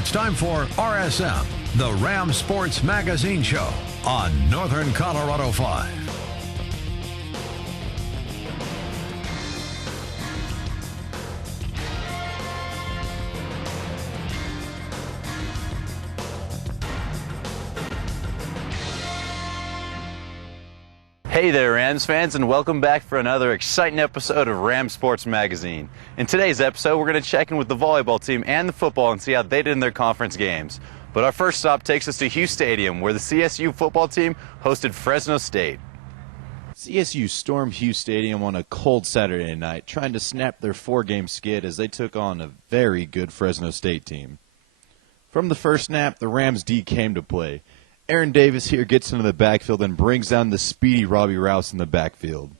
It's time for RSM, the Ram Sports Magazine Show on Northern Colorado 5. Hey there, Rams fans, and welcome back for another exciting episode of Ram Sports Magazine. In today's episode, we're going to check in with the volleyball team and the football and see how they did in their conference games. But our first stop takes us to Hugh Stadium, where the CSU football team hosted Fresno State. CSU stormed Hugh Stadium on a cold Saturday night, trying to snap their four-game skid as they took on a very good Fresno State team. From the first snap, the Rams D came to play. Aaron Davis here gets into the backfield and brings down the speedy Robbie Rouse in the backfield.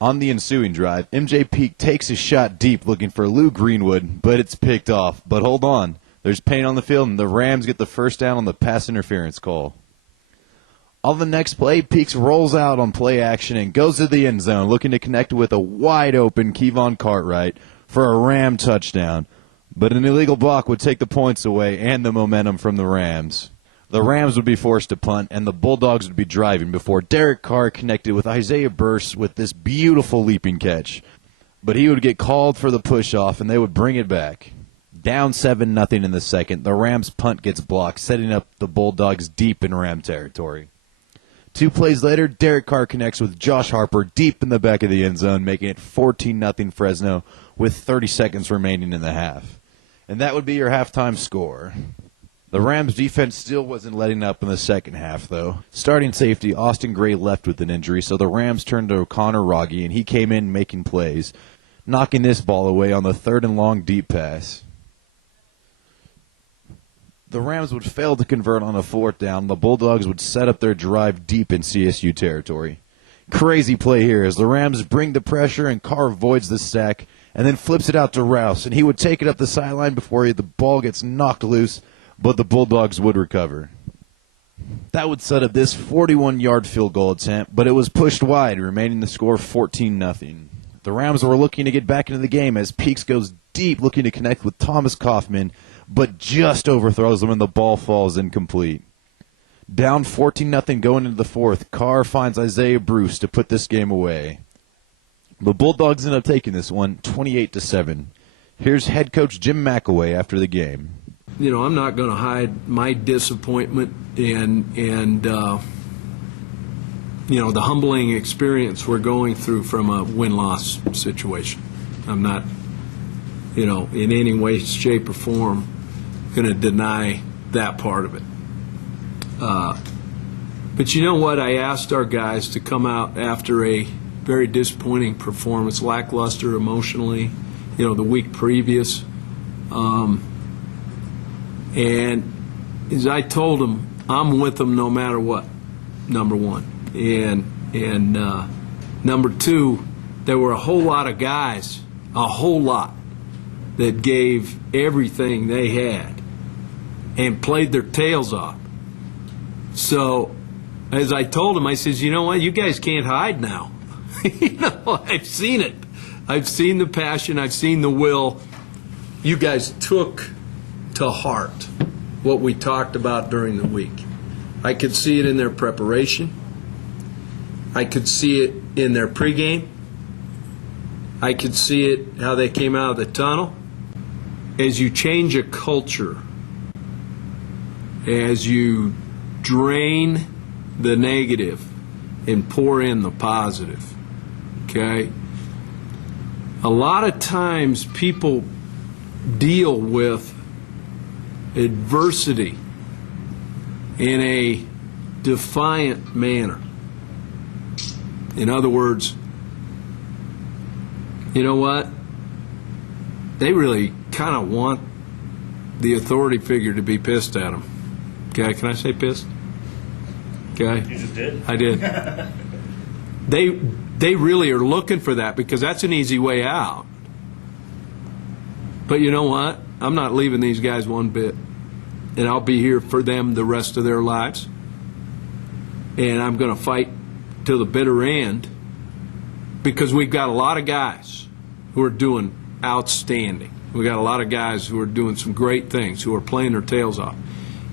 On the ensuing drive, MJ Peak takes a shot deep looking for Lou Greenwood, but it's picked off. But hold on, there's pain on the field and the Rams get the first down on the pass interference call. On the next play, Peaks rolls out on play action and goes to the end zone looking to connect with a wide open Kevon Cartwright for a Ram touchdown. But an illegal block would take the points away and the momentum from the Rams. The Rams would be forced to punt, and the Bulldogs would be driving before Derek Carr connected with Isaiah Burse with this beautiful leaping catch. But he would get called for the push-off, and they would bring it back. Down 7-0 in the second, the Rams' punt gets blocked, setting up the Bulldogs deep in Ram territory. 2 plays later, Derek Carr connects with Josh Harper deep in the back of the end zone, making it 14-0 Fresno with 30 seconds remaining in the half. And that would be your halftime score. The Rams' defense still wasn't letting up in the second half, though. Starting safety, Austin Gray left with an injury, so the Rams turned to Connor Rogge, and he came in making plays, knocking this ball away on the third and long deep pass. The Rams would fail to convert on a fourth down. The Bulldogs would set up their drive deep in CSU territory. Crazy play here as the Rams bring the pressure, and Carr avoids the sack, and then flips it out to Rouse, and he would take it up the sideline before the ball gets knocked loose, but the Bulldogs would recover. That would set up this 41-yard field goal attempt, but it was pushed wide, remaining the score 14-0. The Rams were looking to get back into the game as Peaks goes deep looking to connect with Thomas Kaufman, but just overthrows him and the ball falls incomplete. Down 14-0 going into the fourth, Carr finds Isaiah Bruce to put this game away. The Bulldogs end up taking this one 28-7. Here's head coach Jim McElway after the game. You know, I'm not going to hide my disappointment and the humbling experience we're going through from a win-loss situation. I'm not, in any way, shape, or form going to deny that part of it. But you know what? I asked our guys to come out after a very disappointing performance, lackluster emotionally, the week previous. And as I told them, I'm with them no matter what, number one. And number two, there were a whole lot of guys, that gave everything they had and played their tails off. So as I told them, I says, you know what, you guys can't hide now. I've seen it. I've seen the passion. I've seen the will. You guys took to heart what we talked about during the week. I could see it in their preparation. I could see it in their pregame. I could see it how they came out of the tunnel. As you change a culture, as you drain the negative and pour in the positive, okay? A lot of times people deal with adversity in a defiant manner. In other words, you know what? They really kind of want the authority figure to be pissed at them. Okay, can I say pissed? Okay. You just did. I did. They really are looking for that because that's an easy way out. But you know what? I'm not leaving these guys one bit. And I'll be here for them the rest of their lives. And I'm going to fight till the bitter end because we've got a lot of guys who are doing outstanding. We got a lot of guys who are doing some great things, who are playing their tails off.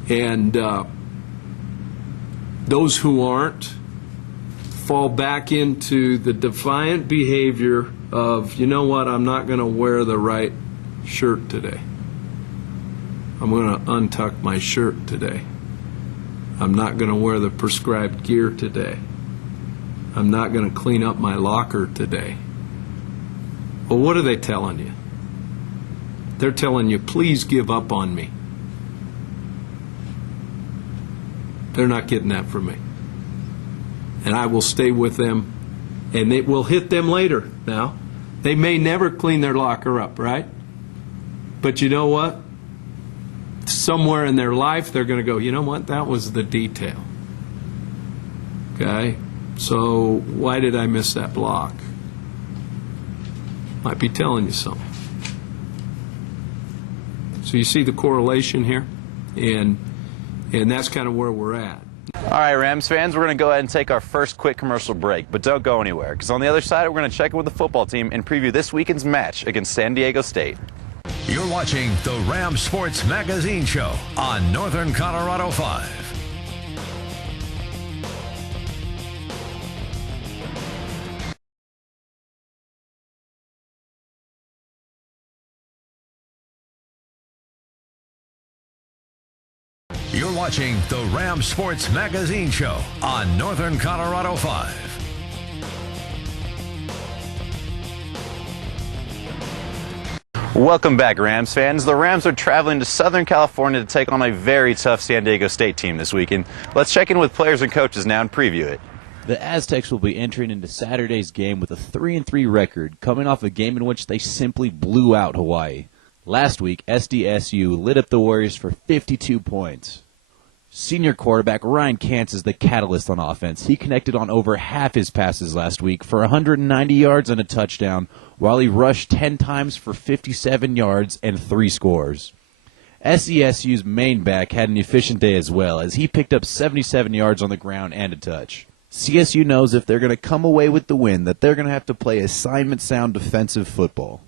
And those who aren't fall back into the defiant behavior of, you know what, I'm not going to wear the right shirt today. I'm going to untuck my shirt today. I'm not going to wear the prescribed gear today. I'm not going to clean up my locker today. Well, what are they telling you? They're telling you, please give up on me. They're not getting that from me. And I will stay with them, and it will hit them later now. They may never clean their locker up, right? But you know what? Somewhere in their life, they're going to go, you know what? That was the detail. Okay? So why did I miss that block? Might be telling you something. So you see the correlation here? And that's kind of where we're at. All right, Rams fans, we're going to go ahead and take our first quick commercial break, but don't go anywhere, because on the other side, we're going to check in with the football team and preview this weekend's match against San Diego State. You're watching the Ram Sports Magazine Show on Northern Colorado 5. You're watching the Ram Sports Magazine Show on Northern Colorado 5. Welcome back, Rams fans. The Rams are traveling to Southern California to take on a very tough San Diego State team this weekend. Let's check in with players and coaches now and preview it. The Aztecs will be entering into Saturday's game with a 3-3 record, coming off a game in which they simply blew out Hawaii. Last week, SDSU lit up the Warriors for 52 points. Senior quarterback Ryan Kantz is the catalyst on offense. He connected on over half his passes last week for 190 yards and a touchdown, while he rushed 10 times for 57 yards and 3 scores. SESU's main back had an efficient day as well, as he picked up 77 yards on the ground and a touch. CSU knows if they're going to come away with the win that they're going to have to play assignment-sound defensive football.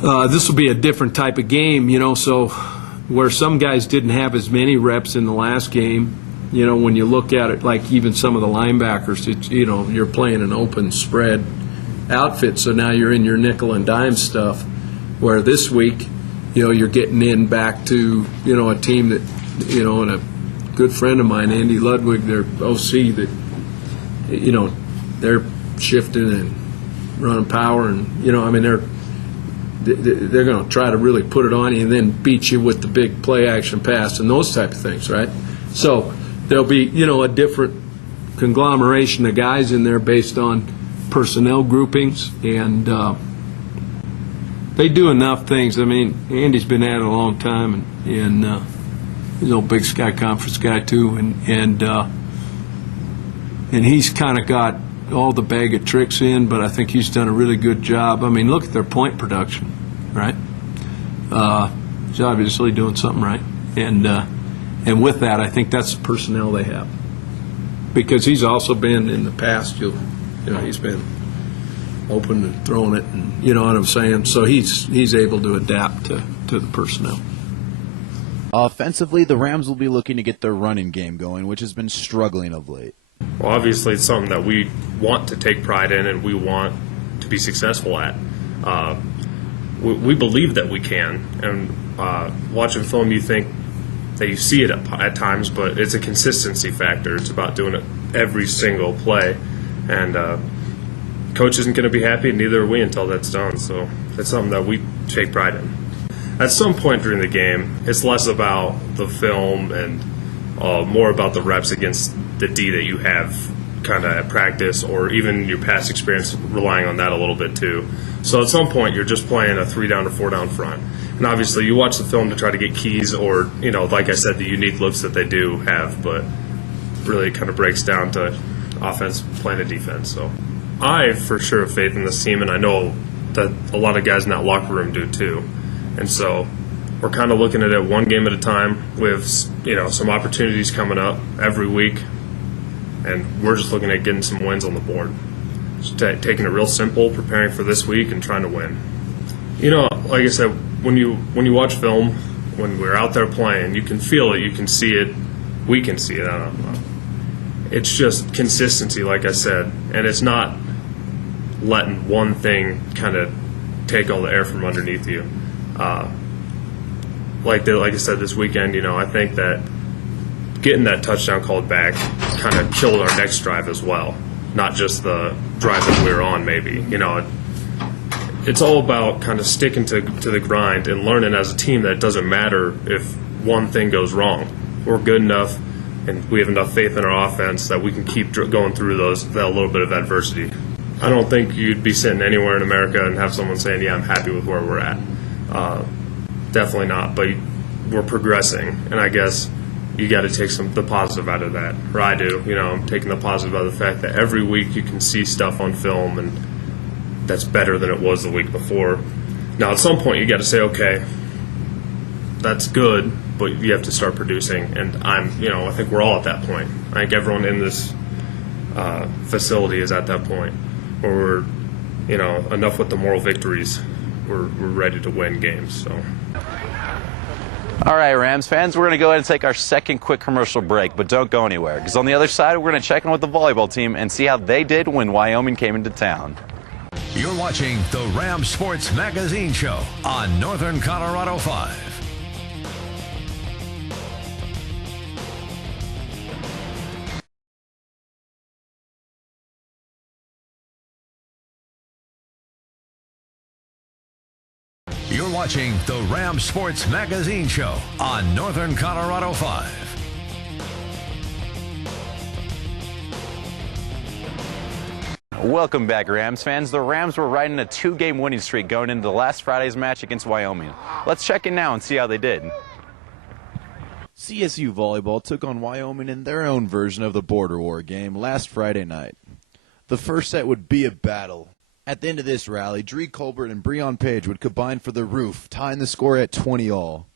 This will be a different type of game, so where some guys didn't have as many reps in the last game, when you look at it, like even some of the linebackers, you're playing an open spread outfit, so now you're in your nickel and dime stuff, where this week, you're getting in back to, a team that, and a good friend of mine, Andy Ludwig, their OC, that, they're shifting and running power, and, they're going to try to really put it on you and then beat you with the big play action pass and those type of things, right? So there'll be, a different conglomeration of guys in there based on personnel groupings, and they do enough things. Andy's been at it a long time, and he's an old Big Sky Conference guy too, and he's kind of got all the bag of tricks in, but I think he's done a really good job. Look at their point production, right? He's obviously doing something right, and with that, I think that's the personnel they have, because he's also been in the past. He's been open and throwing it, and you know what I'm saying. So he's able to adapt to the personnel. Offensively, the Rams will be looking to get their running game going, which has been struggling of late. Well, obviously, it's something that we want to take pride in and we want to be successful at. We believe that we can, and watching film, you think that you see it at times, but it's a consistency factor. It's about doing it every single play, and coach isn't going to be happy, and neither are we until that's done. So it's something that we take pride in. At some point during the game, it's less about the film and more about the reps against the D that you have kind of at practice, or even your past experience relying on that a little bit too. So at some point, you're just playing a 3-down to 4-down front. And obviously, you watch the film to try to get keys or, like I said, the unique looks that they do have, but really it kind of breaks down to offense playing a defense. So I for sure have faith in this team, and I know that a lot of guys in that locker room do too. And so we're kind of looking at it one game at a time with, some opportunities coming up every week. And we're just looking at getting some wins on the board. Just taking it real simple, preparing for this week and trying to win. Like I said, when you watch film, when we're out there playing, you can feel it, you can see it, we can see it. I don't know. It's just consistency, like I said, and it's not letting one thing kind of take all the air from underneath you. Like I said this weekend, I think that getting that touchdown called back kind of killed our next drive as well, not just the drive that we were on. Maybe it's all about kind of sticking to the grind and learning as a team that it doesn't matter if one thing goes wrong. We're good enough, and we have enough faith in our offense that we can keep going through that little bit of adversity. I don't think you'd be sitting anywhere in America and have someone saying, "Yeah, I'm happy with where we're at." Definitely not. But we're progressing, and I guess you got to take the positive out of that. Or I do. I'm taking the positive out of the fact that every week you can see stuff on film, and that's better than it was the week before. Now, at some point, you got to say, "Okay, that's good," but you have to start producing. And I think we're all at that point. I think everyone in this facility is at that point where we're, enough with the moral victories. We're ready to win games. So. All right, Rams fans, we're going to go ahead and take our second quick commercial break, but don't go anywhere, because on the other side, we're going to check in with the volleyball team and see how they did when Wyoming came into town. You're watching the Ram Sports Magazine Show on Northern Colorado 5. You're watching the Ram Sports Magazine Show on Northern Colorado 5. Welcome back, Rams fans. The Rams were riding a 2-game winning streak going into last Friday's match against Wyoming. Let's check in now and see how they did. CSU volleyball took on Wyoming in their own version of the border war game last Friday night. The first set would be a battle. At the end of this rally, Dree Colbert and Breon Page would combine for the roof, tying the score at 20-all.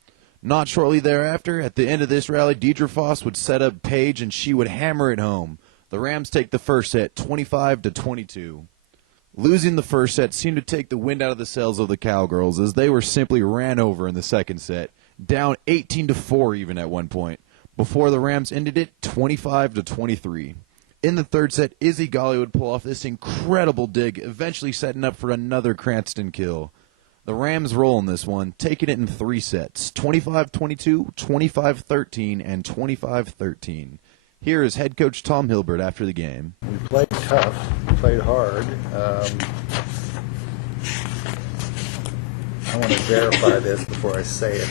Not shortly thereafter, at the end of this rally, Deidre Foss would set up Page and she would hammer it home. The Rams take the first set 25-22. Losing the first set seemed to take the wind out of the sails of the Cowgirls as they were simply ran over in the second set, down 18-4 even at one point, before the Rams ended it 25-23. In the third set, Izzy Golly would pull off this incredible dig, eventually setting up for another Cranston kill. The Rams roll in this one, taking it in 3 sets, 25-22, 25-13, and 25-13. Here is head coach Tom Hilbert after the game. We played tough, played hard. I want to verify this before I say it.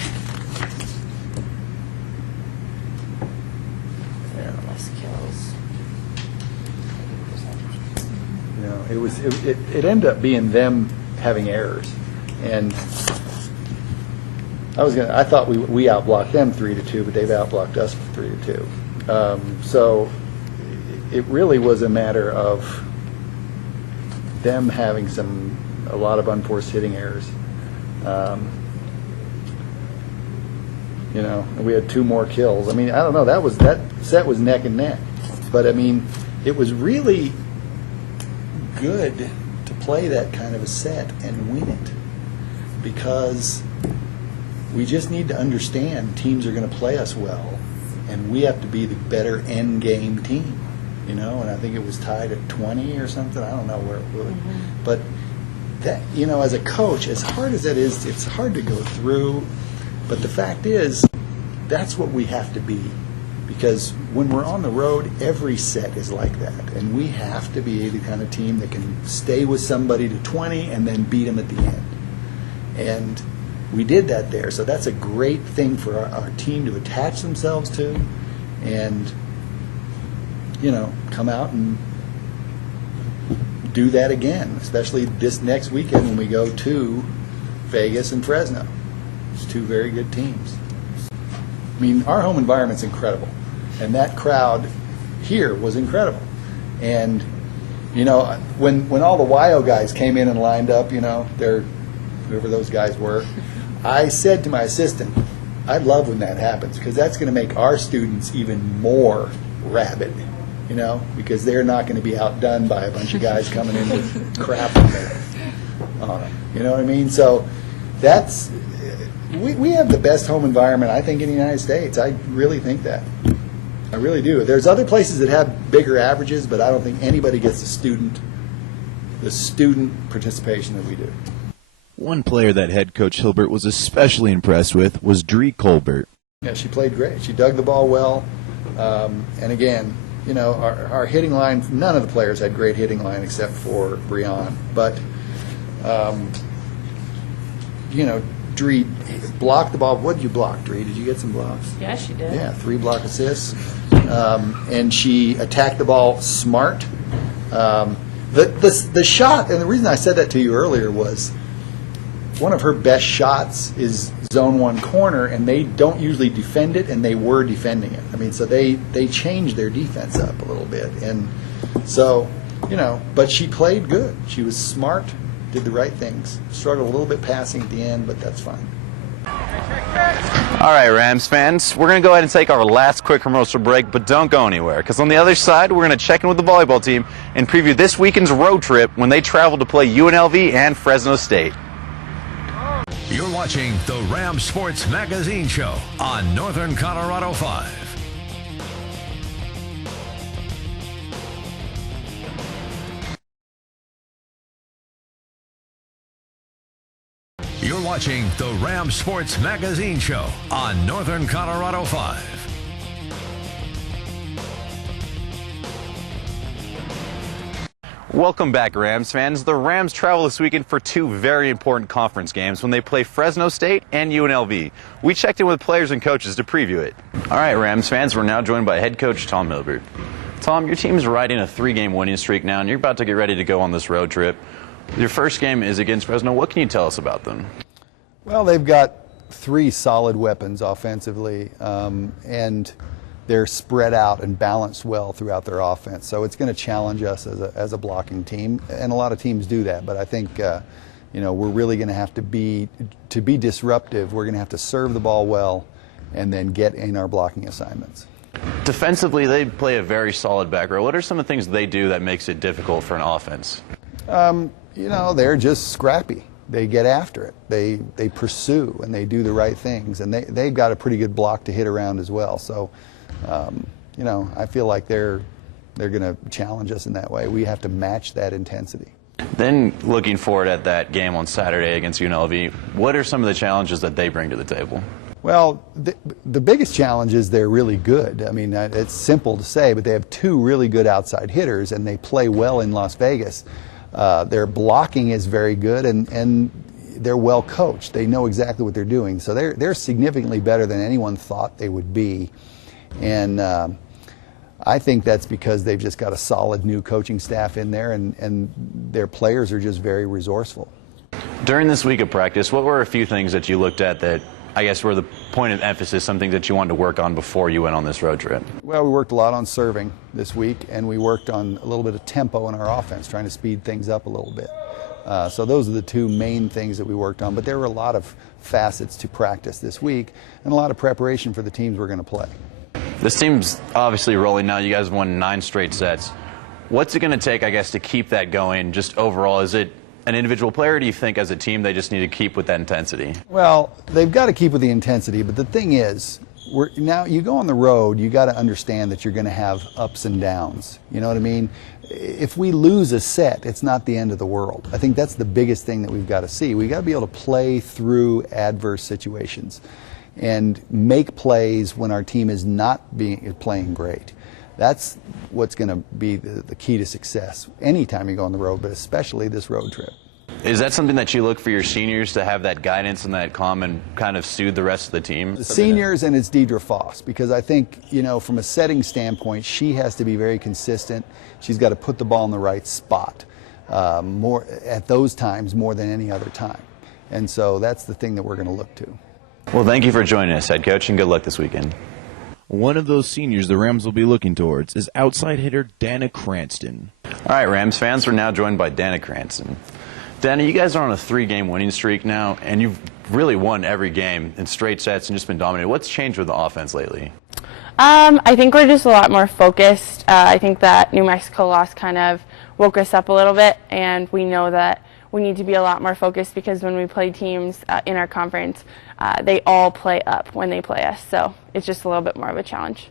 It ended up being them having errors, and I thought we outblocked them 3-2, but they've outblocked us 3-2. So it really was a matter of them having a lot of unforced hitting errors. And we had 2 more kills. I mean, I don't know. That set was neck and neck, but I mean, it was really good to play that kind of a set and win it, because we just need to understand teams are going to play us well, and we have to be the better end game team, and I think it was tied at 20 or something. I don't know where it was, but that, as a coach, as hard as that is, it's hard to go through, but the fact is that's what we have to be. Because when we're on the road, every set is like that. And we have to be the kind of team that can stay with somebody to 20 and then beat them at the end. And we did that there. So that's a great thing for our team to attach themselves to and, come out and do that again, especially this next weekend when we go to Vegas and Fresno. It's 2 very good teams. I mean, our home environment's incredible. And that crowd here was incredible. And, when all the YO guys came in and lined up, whoever those guys were, I said to my assistant, I love when that happens, because that's going to make our students even more rabid, because they're not going to be outdone by a bunch of guys coming in with crap on them. You know what I mean? So that's we have the best home environment, I think, in the United States. I really think that. I really do. There's other places that have bigger averages, but I don't think anybody gets the student participation that we do. One player that head coach Hilbert was especially impressed with was Dree Colbert. Yeah, she played great. She dug the ball well. And again, you know, our hitting line, none of the players had great hitting line except for Breon. But, you know, Dree blocked the ball. What did you block, Dree? Did you get some blocks? Yeah, she did. Yeah, 3 block assists. And she attacked the ball smart. The shot, and the reason I said that to you earlier was one of her best shots is zone 1 corner, and they don't usually defend it, and they were defending it. I mean, so they changed their defense up a little bit. And so, you know, but she played good. She was smart, did the right things. Struggled a little bit passing at the end, but that's fine. All right, Rams fans, we're going to go ahead and take our last quick commercial break, but don't go anywhere, because on the other side, we're going to check in with the volleyball team and preview this weekend's road trip when they travel to play UNLV and Fresno State. You're watching the Ram Sports Magazine Show on Northern Colorado 5. You're watching the Ram Sports Magazine Show on Northern Colorado 5. Welcome back, Rams fans. The Rams travel this weekend for 2 very important conference games when they play Fresno State and UNLV. We checked in with players and coaches to preview it. All right, Rams fans, we're now joined by head coach Tom Hilbert. Tom, your team is riding a 3-game winning streak now, and you're about to get ready to go on this road trip. Your first game is against Fresno. What can you tell us about them? Well, they've got 3 solid weapons offensively, and they're spread out and balanced well throughout their offense. So it's going to challenge us as a blocking team, and a lot of teams do that. But I think you know, we're really going to have to be disruptive. We're going to have to serve the ball well, and then get in our blocking assignments. Defensively, they play a very solid back row. What are some of the things they do that makes it difficult for an offense? You know, they're just scrappy. They get after it. They pursue, and they do the right things. And they've got a pretty good block to hit around as well. So, you know, I feel like they're going to challenge us in that way. We have to match that intensity. Then looking forward at that game on Saturday against UNLV, what are some of the challenges that they bring to the table? Well, the biggest challenge is they're really good. I mean, it's simple to say, but they have 2 really good outside hitters, and they play well in Las Vegas. Their blocking is very good, and they're well coached. They know exactly what they're doing. So they're significantly better than anyone thought they would be. And I think that's because they've just got a solid new coaching staff in there, and their players are just very resourceful. During this week of practice, what were a few things that you looked at that I guess were the point of emphasis, something that you wanted to work on before you went on this road trip? Well, we worked a lot on serving this week, and we worked on a little bit of tempo in our offense, trying to speed things up a little bit. So those are the 2 main things that we worked on, but there were a lot of facets to practice this week, and a lot of preparation for the teams we're going to play. This team's obviously rolling now. You guys won 9 straight sets. What's it going to take, I guess, to keep that going just overall? Is it an individual player, or do you think as a team they just need to keep with that intensity? Well, they've got to keep with the intensity, but the thing is, now you go on the road, you got to understand that you're going to have ups and downs. You know what I mean? If we lose a set, it's not the end of the world. I think that's the biggest thing that we've got to see. We've got to be able to play through adverse situations and make plays when our team is not playing great. That's what's going to be the key to success anytime you go on the road, but especially this road trip. Is that something that you look for your seniors to have that guidance and that calm and kind of soothe the rest of the team? The seniors, and it's Deidre Foss, because I think, you know, from a setting standpoint, she has to be very consistent. She's got to put the ball in the right spot more at those times more than any other time. And so that's the thing that we're going to look to. Well, thank you for joining us, head coach, and good luck this weekend. One of those seniors the Rams will be looking towards is outside hitter Dana Cranston. All right, Rams fans, we're now joined by Dana Cranston. Dana, you guys are on a 3-game winning streak now, and you've really won every game in straight sets and just been dominated. What's changed with the offense lately? I think we're just a lot more focused. I think that New Mexico loss kind of woke us up a little bit, and we know that we need to be a lot more focused because when we play teams in our conference, they all play up when they play us. So it's just a little bit more of a challenge.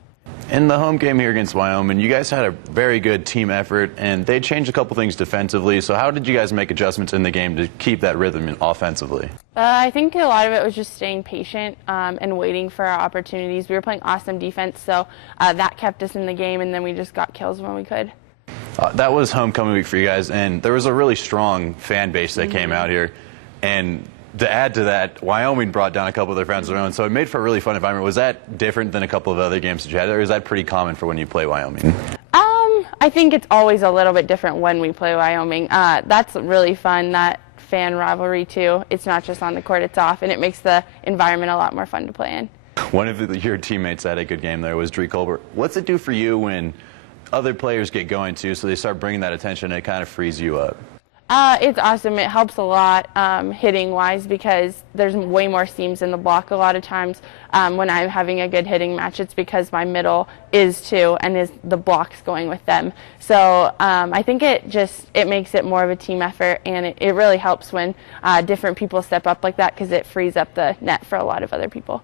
In the home game here against Wyoming, you guys had a very good team effort, and they changed a couple things defensively. So how did you guys make adjustments in the game to keep that rhythm offensively? I think a lot of it was just staying patient and waiting for our opportunities. We were playing awesome defense, so that kept us in the game, and then we just got kills when we could. That was homecoming week for you guys, and there was a really strong fan base that came out here. And to add to that, Wyoming brought down a couple of their fans of their own, so it made for a really fun environment. Was that different than a couple of other games that you had, or is that pretty common for when you play Wyoming? I think it's always a little bit different when we play Wyoming. That's really fun, that fan rivalry too. It's not just on the court, it's off, and it makes the environment a lot more fun to play in. One of your teammates had a good game there was Dree Colbert. What's it do for you when other players get going too, so they start bringing that attention and it kind of frees you up? It's awesome. It helps a lot hitting-wise because there's way more seams in the block a lot of times. When I'm having a good hitting match, it's because my middle is too, and the block's going with them. So I think it makes it more of a team effort, and it really helps when different people step up like that because it frees up the net for a lot of other people.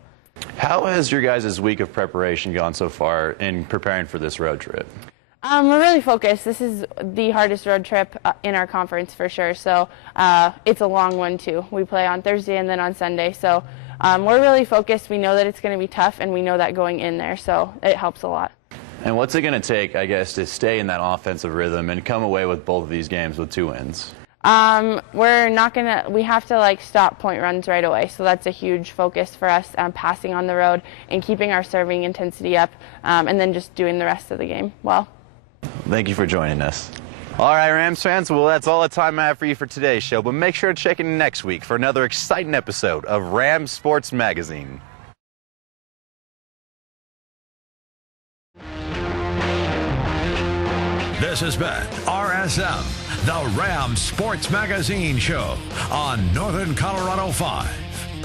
How has your guys' week of preparation gone so far in preparing for this road trip? We're really focused. This is the hardest road trip in our conference for sure. So it's a long one too. We play on Thursday and then on Sunday. So we're really focused. We know that it's going to be tough, and we know that going in there. So it helps a lot. And what's it going to take, I guess, to stay in that offensive rhythm and come away with both of these games with 2 wins? We're not going to, we have to stop point runs right away. So that's a huge focus for us, passing on the road and keeping our serving intensity up, and then just doing the rest of the game well. Thank you for joining us. All right, Rams fans, well, that's all the time I have for you for today's show, but make sure to check in next week for another exciting episode of Rams Sports Magazine. This has been RSM, the Rams Sports Magazine Show on Northern Colorado 5.